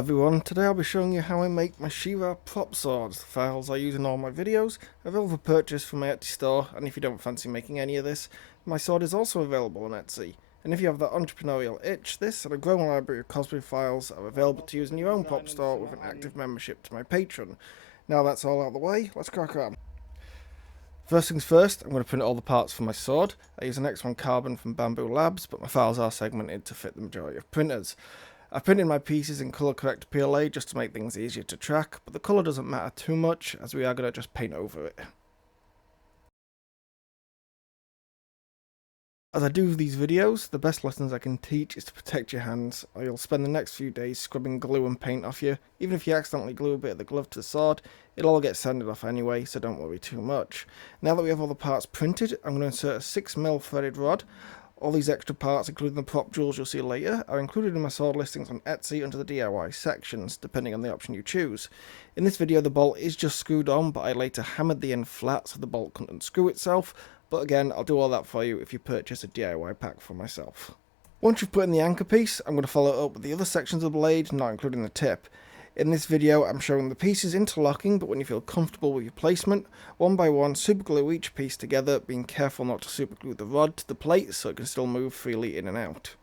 everyone, today I'll be showing you how I make my shera prop swords. The files I use in all my videos are available for purchase from my Etsy store, and if you don't fancy making any of this, my sword is also available on Etsy. And if you have that entrepreneurial itch, this and a growing library of cosplay files are available to use in your own prop store with an active membership to my Patreon. Now that's all out of the way, let's crack on. First things first, I'm going to print all the parts for my sword. I use an X1 carbon from Bamboo Labs, but my files are segmented to fit the majority of printers. I've printed my pieces in colour correct PLA just to make things easier to track, but the colour doesn't matter too much as we are going to just paint over it. As I do these videos, the best lessons I can teach is to protect your hands, or you'll spend the next few days scrubbing glue and paint off you. Even if you accidentally glue a bit of the glove to the sword, it'll all get sanded off anyway, so don't worry too much. Now that we have all the parts printed, I'm going to insert a 6mm threaded rod. All these extra parts, including the prop jewels you'll see later, are included in my sword listings on Etsy under the DIY sections, depending on the option you choose. In this video the bolt is just screwed on, but I later hammered the end flat so the bolt couldn't unscrew itself, but again, I'll do all that for you if you purchase a DIY pack from myself. Once you've put in the anchor piece, I'm going to follow it up with the other sections of the blade, not including the tip. In this video, I'm showing the pieces interlocking, but when you feel comfortable with your placement, one by one, superglue each piece together, being careful not to superglue the rod to the plate so it can still move freely in and out.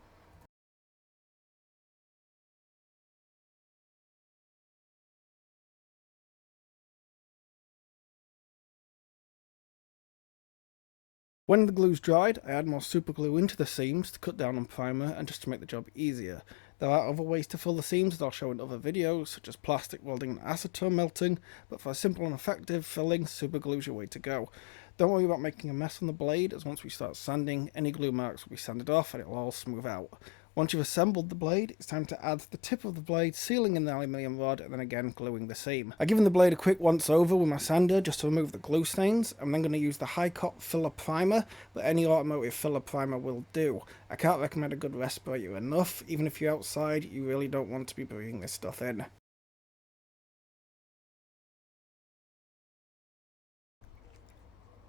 When the glue's dried, I add more superglue into the seams to cut down on primer and just to make the job easier. There are other ways to fill the seams that I'll show in other videos, such as plastic welding and acetone melting, but for a simple and effective filling, superglue's your way to go. Don't worry about making a mess on the blade, as once we start sanding, any glue marks will be sanded off and it'll all smooth out. Once you've assembled the blade, it's time to add the tip of the blade, sealing in the aluminium rod, and then again gluing the seam. I've given the blade a quick once over with my sander just to remove the glue stains. I'm then going to use the Hycote filler primer, but any automotive filler primer will do. I can't recommend a good respirator enough. Even if you're outside, you really don't want to be breathing this stuff in.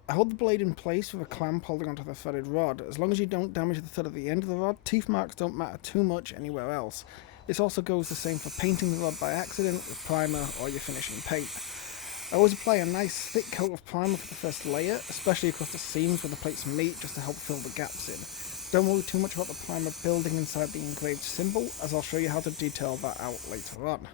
I hold the blade in place with a clamp holding onto the threaded rod. As long as you don't damage the thread at the end of the rod, teeth marks don't matter too much anywhere else. This also goes the same for painting the rod by accident with primer or your finishing paint. I always apply a nice thick coat of primer for the first layer, especially across the seams where the plates meet, just to help fill the gaps in. Don't worry too much about the primer building inside the engraved symbol, as I'll show you how to detail that out later on.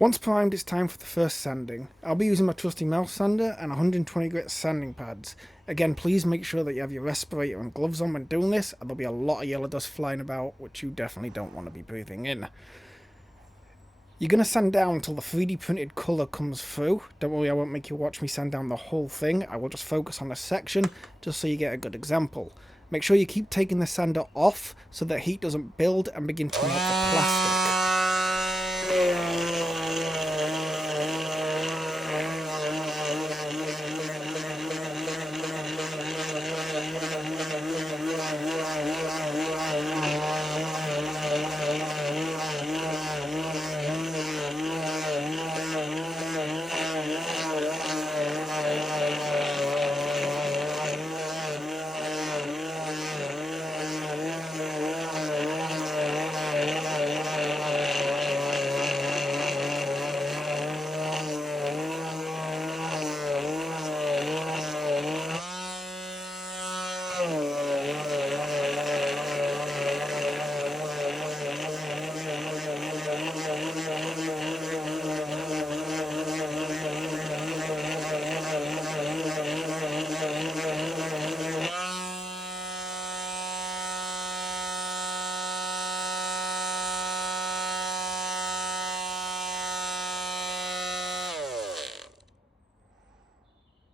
Once primed, it's time for the first sanding. I'll be using my trusty mouse sander and 120 grit sanding pads. Again, please make sure that you have your respirator and gloves on when doing this, and there'll be a lot of yellow dust flying about, which you definitely don't want to be breathing in. You're going to sand down until the 3D printed colour comes through. Don't worry, I won't make you watch me sand down the whole thing. I will just focus on a section, just so you get a good example. Make sure you keep taking the sander off, so that heat doesn't build and begin to melt the plastic.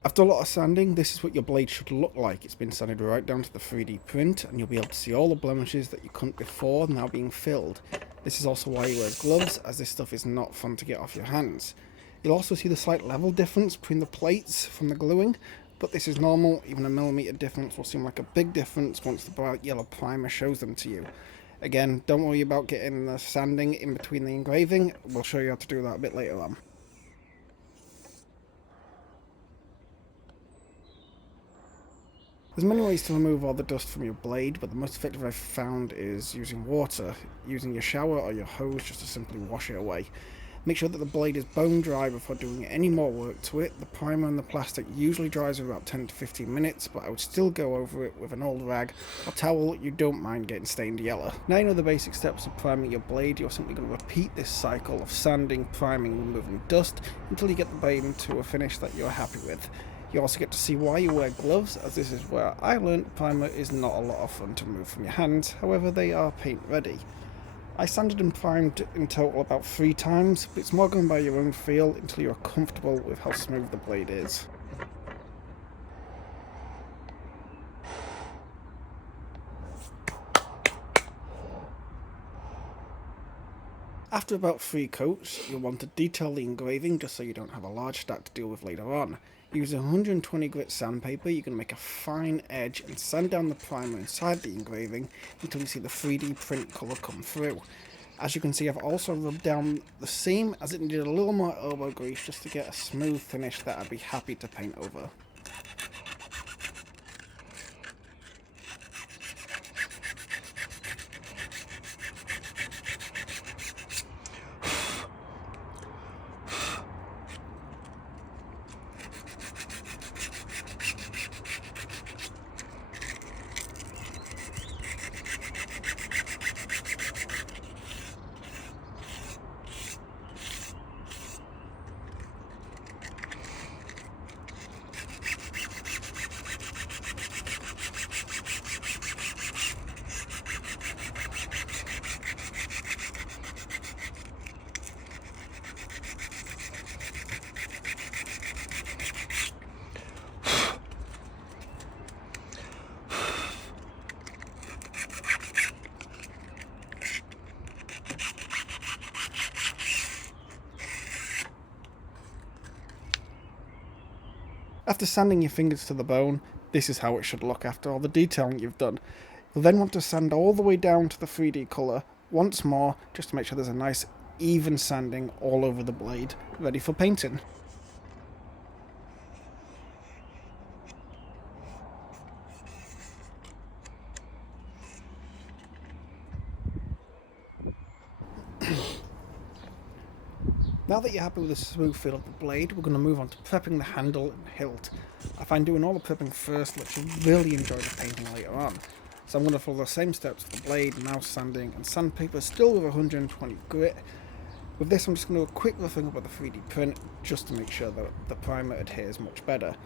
After a lot of sanding, this is what your blade should look like. It's been sanded right down to the 3D print, and you'll be able to see all the blemishes that you couldn't before now being filled. This is also why you wear gloves, as this stuff is not fun to get off your hands. You'll also see the slight level difference between the plates from the gluing, but this is normal. Even a millimetre difference will seem like a big difference once the bright yellow primer shows them to you. Again, don't worry about getting the sanding in between the engraving. We'll show you how to do that a bit later on. There's many ways to remove all the dust from your blade, but the most effective I've found is using water, using your shower or your hose just to simply wash it away. Make sure that the blade is bone dry before doing any more work to it. The primer and the plastic usually dries in about 10 to 15 minutes, but I would still go over it with an old rag or towel you don't mind getting stained yellow. Now you know the basic steps of priming your blade. You're simply going to repeat this cycle of sanding, priming, removing dust until you get the blade into a finish that you're happy with. You also get to see why you wear gloves, as this is where I learned primer is not a lot of fun to remove from your hands, however they are paint ready. I sanded and primed in total about 3 times, but it's more going by your own feel until you're comfortable with how smooth the blade is. After about 3 coats, you'll want to detail the engraving just so you don't have a large stack to deal with later on. Using 120 grit sandpaper, you can make a fine edge and sand down the primer inside the engraving until you see the 3D print colour come through. As you can see, I've also rubbed down the seam as it needed a little more elbow grease just to get a smooth finish that I'd be happy to paint over. After sanding your fingers to the bone, this is how it should look after all the detailing you've done. You'll then want to sand all the way down to the 3D colour once more, just to make sure there's a nice even sanding all over the blade, ready for painting. Now that you're happy with the smooth feel of the blade, we're going to move on to prepping the handle and hilt. I find doing all the prepping first lets you really enjoy the painting later on. So I'm going to follow the same steps for the blade, now sanding and sandpaper, still with 120 grit. With this I'm just going to do a quick roughing up of the 3D print, just to make sure that the primer adheres much better.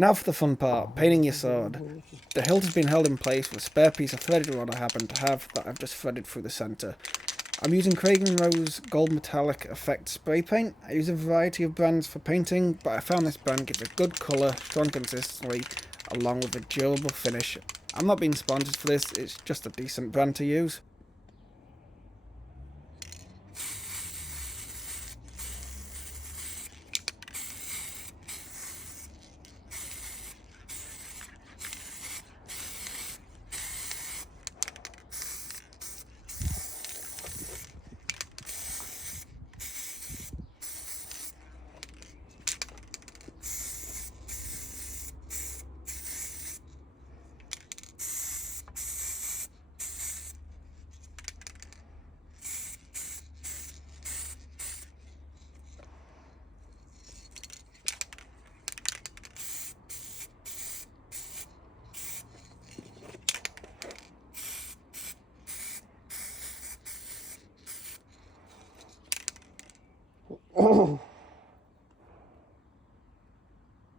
Now for the fun part, painting your sword. The hilt has been held in place with a spare piece of threaded rod I happen to have that I've just threaded through the centre. I'm using Craig & Rose Gold Metallic Effect spray paint. I use a variety of brands for painting, but I found this brand gives a good colour, strong consistency, along with a durable finish. I'm not being sponsored for this, it's just a decent brand to use.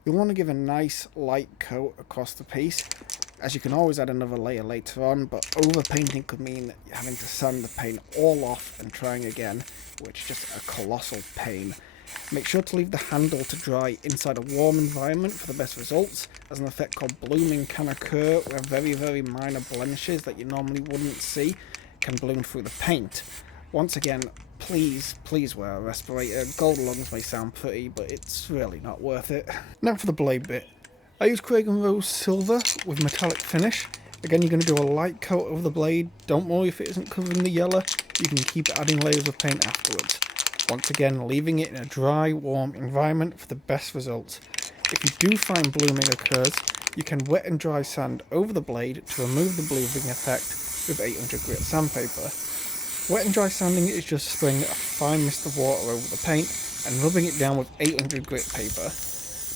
You'll want to give a nice light coat across the piece, as you can always add another layer later on, but overpainting could mean having to sand the paint all off and trying again, which is just a colossal pain. Make sure to leave the handle to dry inside a warm environment for the best results, as an effect called blooming can occur where very minor blemishes that you normally wouldn't see can bloom through the paint. Once again, please wear a respirator. Gold lungs may sound pretty, but it's really not worth it. Now for the blade bit. I use Craig & Rose Silver with metallic finish. Again, you're going to do a light coat over the blade. Don't worry if it isn't covering the yellow. You can keep adding layers of paint afterwards. Once again, leaving it in a dry, warm environment for the best results. If you do find blooming occurs, you can wet and dry sand over the blade to remove the blooming effect with 800 grit sandpaper. Wet and dry sanding is just spraying a fine mist of water over the paint and rubbing it down with 800 grit paper,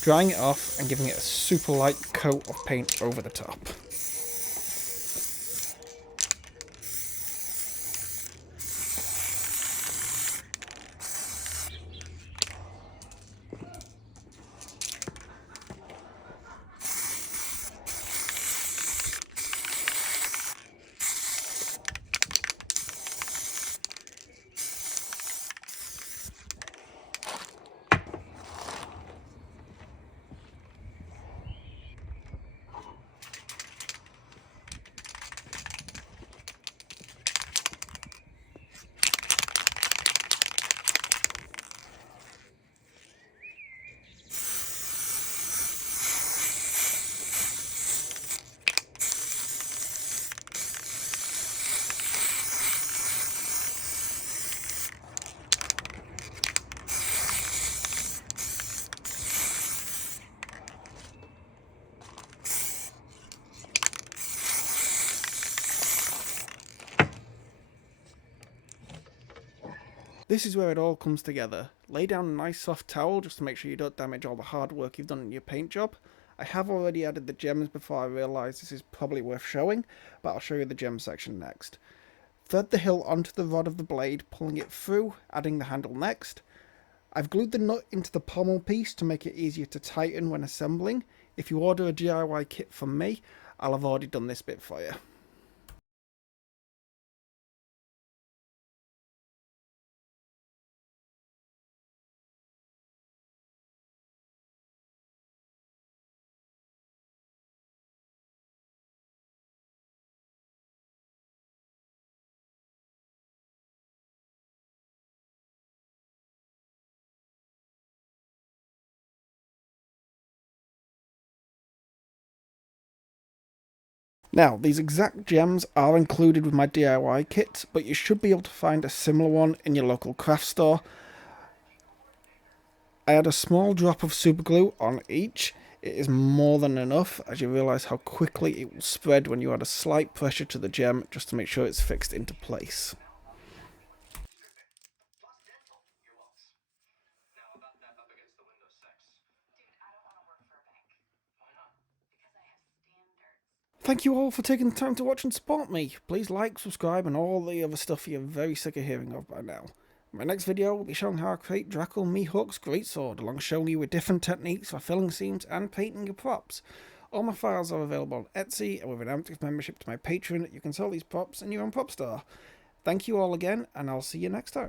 drying it off and giving it a super light coat of paint over the top. This is where it all comes together. Lay down a nice soft towel just to make sure you don't damage all the hard work you've done in your paint job. I have already added the gems before I realised this is probably worth showing, but I'll show you the gem section next. Thread the hilt onto the rod of the blade, pulling it through, adding the handle next. I've glued the nut into the pommel piece to make it easier to tighten when assembling. If you order a DIY kit from me, I'll have already done this bit for you. Now, these exact gems are included with my DIY kit, but you should be able to find a similar one in your local craft store. I add a small drop of super glue on each. It is more than enough, as you realise how quickly it will spread when you add a slight pressure to the gem just to make sure it's fixed into place. Thank you all for taking the time to watch and support me. Please like, subscribe, and all the other stuff you're very sick of hearing of by now. My next video will be showing how I create Draco Mihawk's greatsword, along showing you with different techniques for filling seams and painting your props. All my files are available on Etsy, and with an active membership to my Patreon, you can sell these props in your own prop store. Thank you all again, and I'll see you next time.